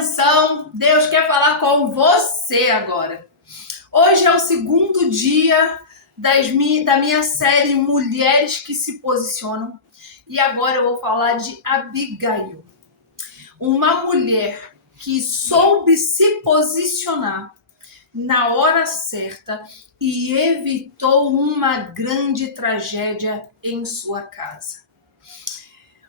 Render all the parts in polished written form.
atenção, Deus quer falar com você agora. Hoje é o segundo dia da minha série Mulheres que se Posicionam e agora eu vou falar de Abigail, uma mulher que soube se posicionar na hora certa e evitou uma grande tragédia em sua casa.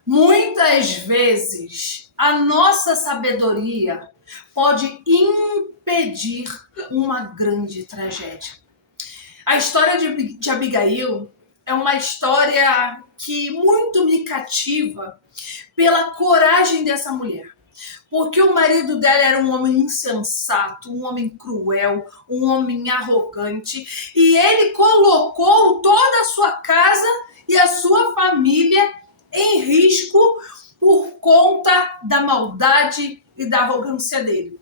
Muitas vezes, a nossa sabedoria pode impedir uma grande tragédia. A história de Abigail é uma história que muito me cativa pela coragem dessa mulher. Porque o marido dela era um homem insensato, um homem cruel, um homem arrogante, e ele colocou toda a sua casa e a sua família em risco por conta da maldade e da arrogância dele.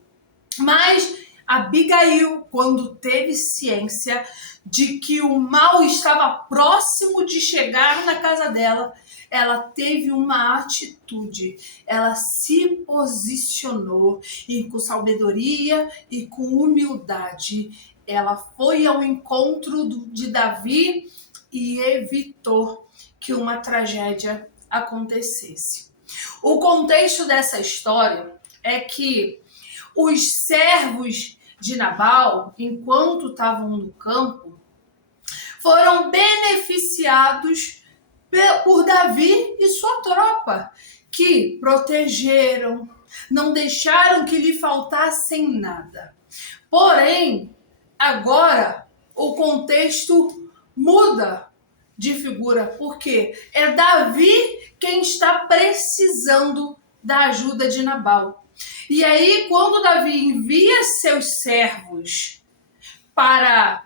Mas Abigail, quando teve ciência de que o mal estava próximo de chegar na casa dela, ela teve uma atitude, ela se posicionou e com sabedoria e com humildade, ela foi ao encontro de Davi e evitou que uma tragédia acontecesse. O contexto dessa história é que os servos de Nabal, enquanto estavam no campo, foram beneficiados por Davi e sua tropa, que protegeram, não deixaram que lhe faltassem nada. Porém, agora o contexto muda de figura, porque é Davi quem está precisando da ajuda de Nabal. E aí, quando Davi envia seus servos para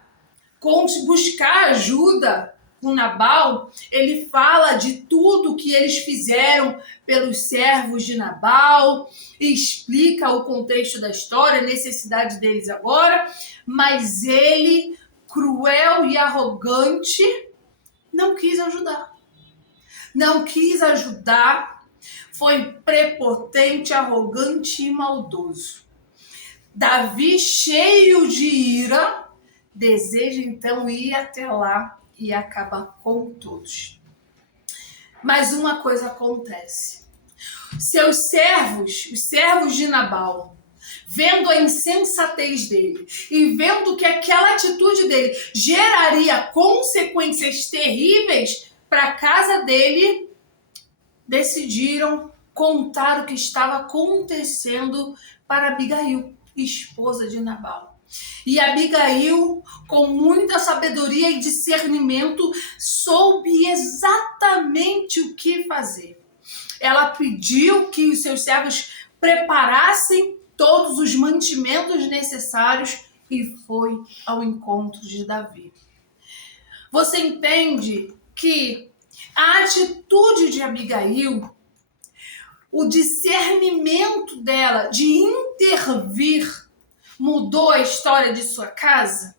buscar ajuda com Nabal, ele fala de tudo que eles fizeram pelos servos de Nabal, explica o contexto da história, a necessidade deles agora, mas ele, cruel e arrogante, não quis ajudar. Não quis ajudar, foi prepotente, arrogante e maldoso. Davi, cheio de ira, deseja então ir até lá e acabar com todos. Mas uma coisa acontece. Seus servos, os servos de Nabal, vendo a insensatez dele e vendo que aquela atitude dele geraria consequências terríveis para a casa dele, decidiram contar o que estava acontecendo para Abigail, esposa de Nabal. E Abigail, com muita sabedoria e discernimento, soube exatamente o que fazer. Ela pediu que os seus servos preparassem todos os mantimentos necessários e foi ao encontro de Davi. Você entende que a atitude de Abigail, o discernimento dela de intervir, mudou a história de sua casa?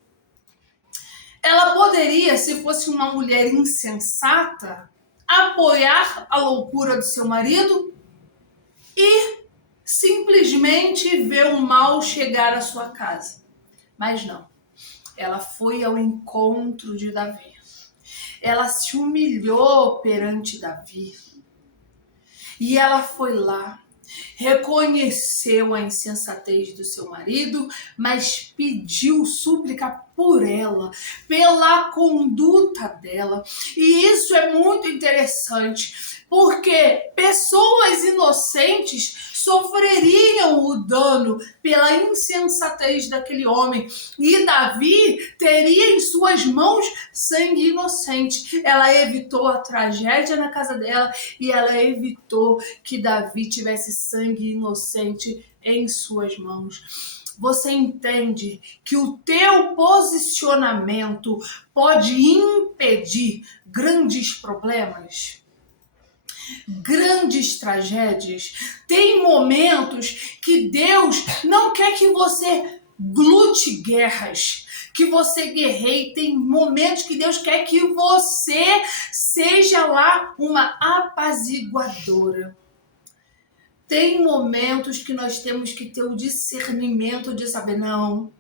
Ela poderia, se fosse uma mulher insensata, apoiar a loucura do seu marido e simplesmente ver o mal chegar à sua casa. Mas não. Ela foi ao encontro de Davi. Ela se humilhou perante Davi. E ela foi lá, reconheceu a insensatez do seu marido, mas pediu súplica por ela, pela conduta dela. E isso é muito interessante, porque pessoas inocentes sofreriam o dano pela insensatez daquele homem. E Davi teria em suas mãos sangue inocente. Ela evitou a tragédia na casa dela e ela evitou que Davi tivesse sangue inocente em suas mãos. Você entende que o teu posicionamento pode impedir grandes problemas? Grandes tragédias. Tem momentos que Deus não quer que você lute guerras, que você guerreie. Tem momentos que Deus quer que você seja lá uma apaziguadora. Tem momentos que nós temos que ter o discernimento de saber, não,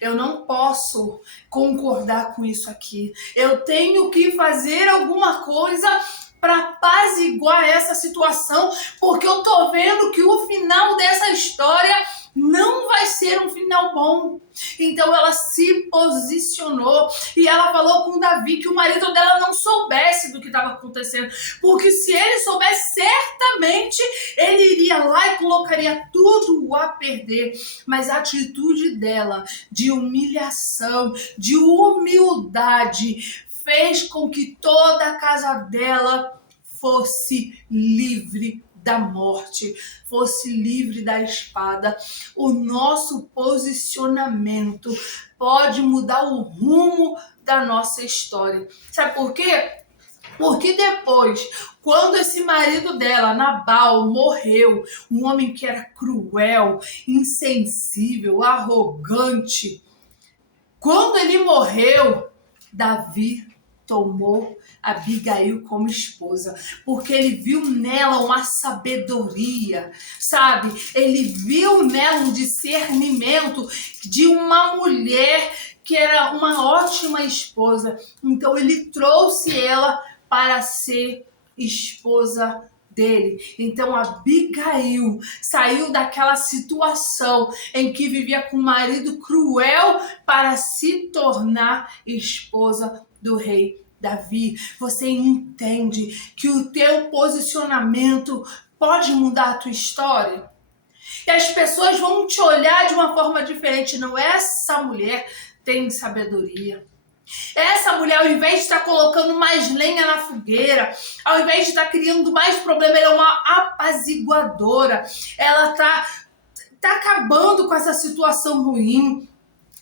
eu não posso concordar com isso aqui. Eu tenho que fazer alguma coisa para apaziguar essa situação, porque eu tô vendo que o final dessa história não vai ser um final bom. Então ela se posicionou e ela falou com Davi que o marido dela não soubesse do que estava acontecendo, porque se ele soubesse, certamente ele iria lá e colocaria tudo a perder. Mas a atitude dela de humilhação, de humildade, fez com que toda a casa dela fosse livre da morte, fosse livre da espada. O nosso posicionamento pode mudar o rumo da nossa história. Sabe por quê? Porque depois, quando esse marido dela, Nabal, morreu, um homem que era cruel, insensível, arrogante, quando ele morreu, Davi tomou Abigail como esposa, porque ele viu nela uma sabedoria, sabe? Ele viu nela um discernimento de uma mulher que era uma ótima esposa. Então ele trouxe ela para ser esposa dele. Então Abigail saiu daquela situação em que vivia com um marido cruel para se tornar esposa do rei Davi. Você entende que o teu posicionamento pode mudar a tua história? E as pessoas vão te olhar de uma forma diferente. Não, essa mulher tem sabedoria. Essa mulher, ao invés de estar colocando mais lenha na fogueira, ao invés de estar criando mais problema, ela é uma apaziguadora. Ela tá acabando com essa situação ruim.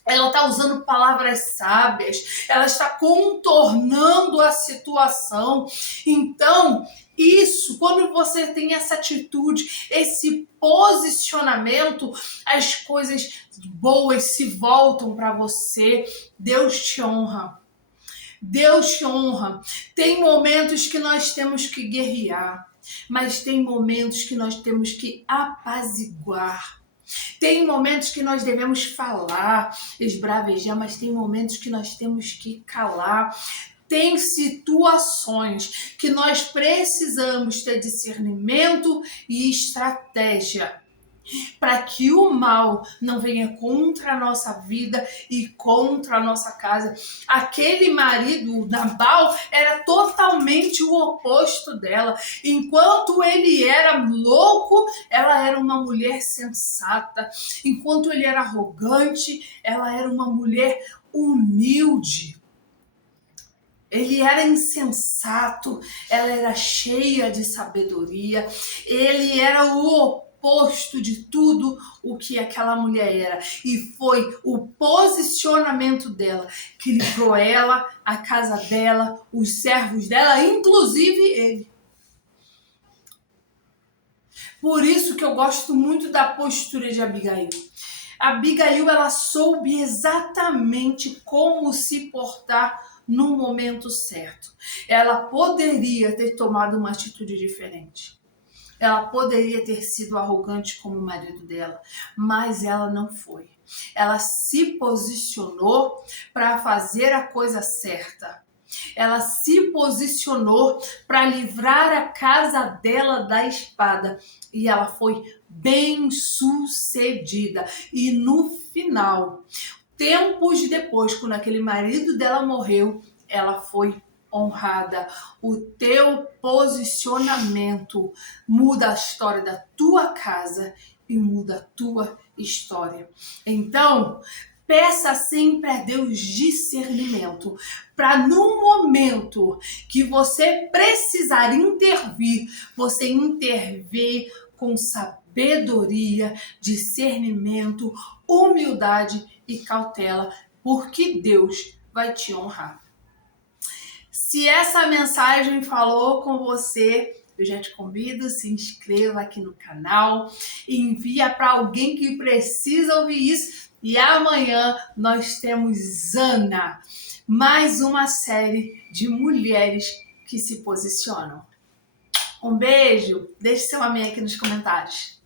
Ela está usando palavras sábias, ela está contornando a situação. Então, isso, quando você tem essa atitude, esse posicionamento, as coisas boas se voltam para você. Deus te honra. Deus te honra. Tem momentos que nós temos que guerrear, mas tem momentos que nós temos que apaziguar. Tem momentos que nós devemos falar, esbravejar, mas tem momentos que nós temos que calar. Tem situações que nós precisamos ter discernimento e estratégia para que o mal não venha contra a nossa vida e contra a nossa casa. Aquele marido, Nabal, era totalmente o oposto dela. Enquanto ele era louco, ela era uma mulher sensata. Enquanto ele era arrogante, ela era uma mulher humilde. Ele era insensato, ela era cheia de sabedoria, ele era o oposto de tudo o que aquela mulher era. E foi o posicionamento dela que livrou ela, a casa dela, os servos dela, inclusive ele. Por isso que eu gosto muito da postura de Abigail. Abigail, ela soube exatamente como se portar no momento certo. Ela poderia ter tomado uma atitude diferente. Ela poderia ter sido arrogante como o marido dela, mas ela não foi. Ela se posicionou para fazer a coisa certa. Ela se posicionou para livrar a casa dela da espada. E ela foi bem-sucedida. E no final, tempos depois, quando aquele marido dela morreu, ela foi honrada. O teu posicionamento muda a história da tua casa e muda a tua história. Então, peça sempre a Deus discernimento, para no momento que você precisar intervir, você intervir com sabedoria, discernimento, humildade e cautela, porque Deus vai te honrar. Se essa mensagem falou com você, eu já te convido, se inscreva aqui no canal, envia para alguém que precisa ouvir isso. E amanhã nós temos Ana, mais uma série de mulheres que se posicionam. Um beijo, deixe seu amém aqui nos comentários.